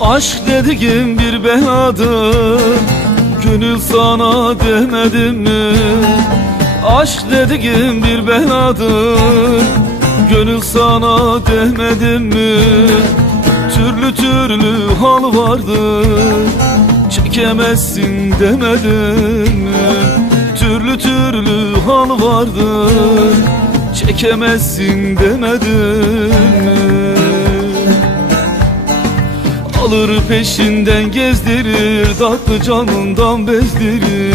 Aşk dediğim bir beladır, gönül sana demedim mi? Aşk dediğim bir beladır, gönül sana demedim mi? Türlü türlü hal vardır, çekemezsin demedim mi? Türlü türlü hal vardır, çekemezsin demedim mi? Alır peşinden gezdirir, tatlı canından bezdirir.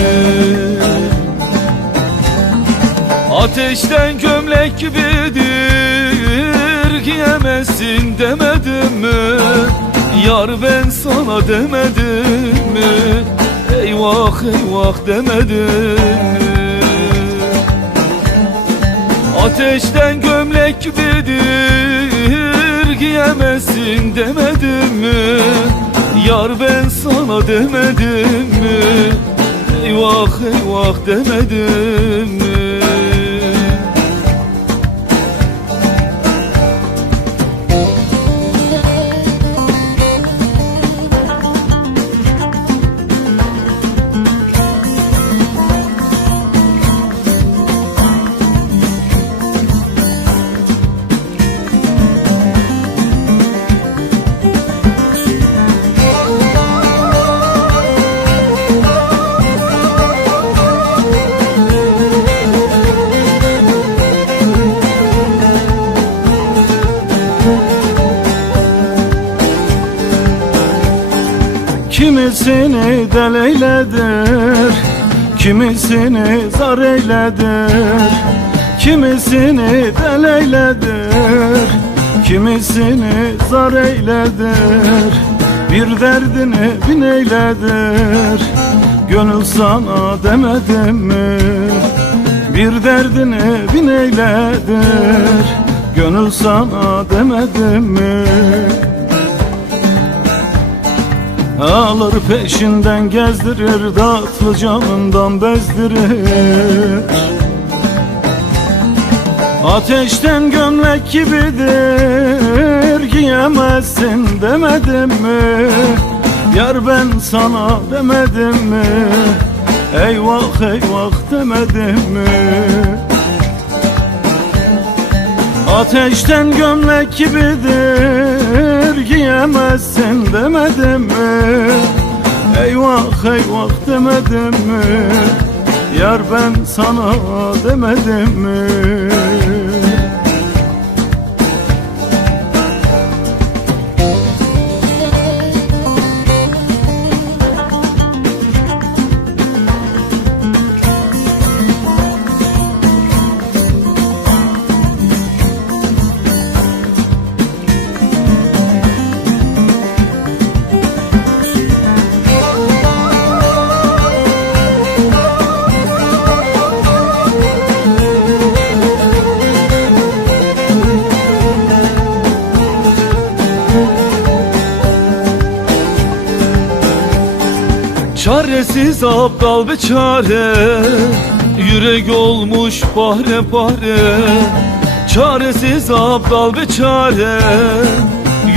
Ateşten gömlek gibidir, giyemezsin demedim mi? Yar ben sana demedim mi? Eyvah eyvah demedim mi? Ateşten gömlek gibidir, giyemezsin demedim mi? Yar ben sana demedim mi? Eyvah eyvah demedim mi? Kimisini del eyledir, kimisini zar eyledir. Kimisini del eyledir, kimisini zar eyledir. Bir derdini bin eyledir, gönül sana demedim mi? Bir derdini bin eyledir, gönül sana demedim mi? Alır peşinden gezdirir, tatlı canından bezdirir. Ateşten gömlek gibidir, giyemezsin demedim mi? Yar ben sana demedim mi? Eyvah eyvah demedim mi? Ateşten gömlek gibidir, giyemezsin demedim mi? Eyvah eyvah demedim mi? Yar ben sana demedim mi? Çaresiz aptal beçare, yürek olmuş pare pare. Çaresiz aptal beçare,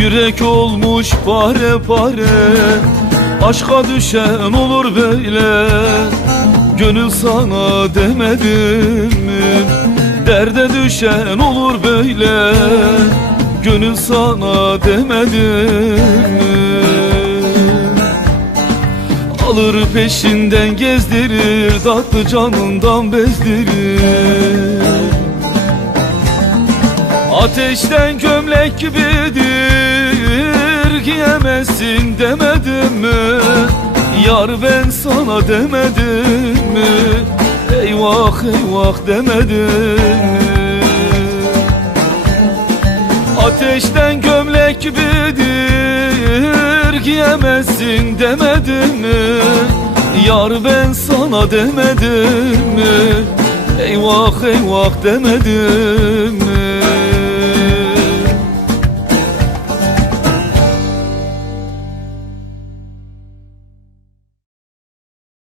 yürek olmuş pare pare. Aşka düşen olur böyle, gönül sana demedim mi? Derde düşen olur böyle, gönül sana demedim mi? Alır peşinden gezdirir, tatlı canından bezdirir. Ateşten gömlek gibidir, giyemezsin demedim mi? Yar ben sana demedim mi? Eyvah eyvah demedim mi? Ateşten gömlek gibidir, giyemezsin demedim mi? Yar ben sana demedim mi? Eyvah eyvah demedim mi?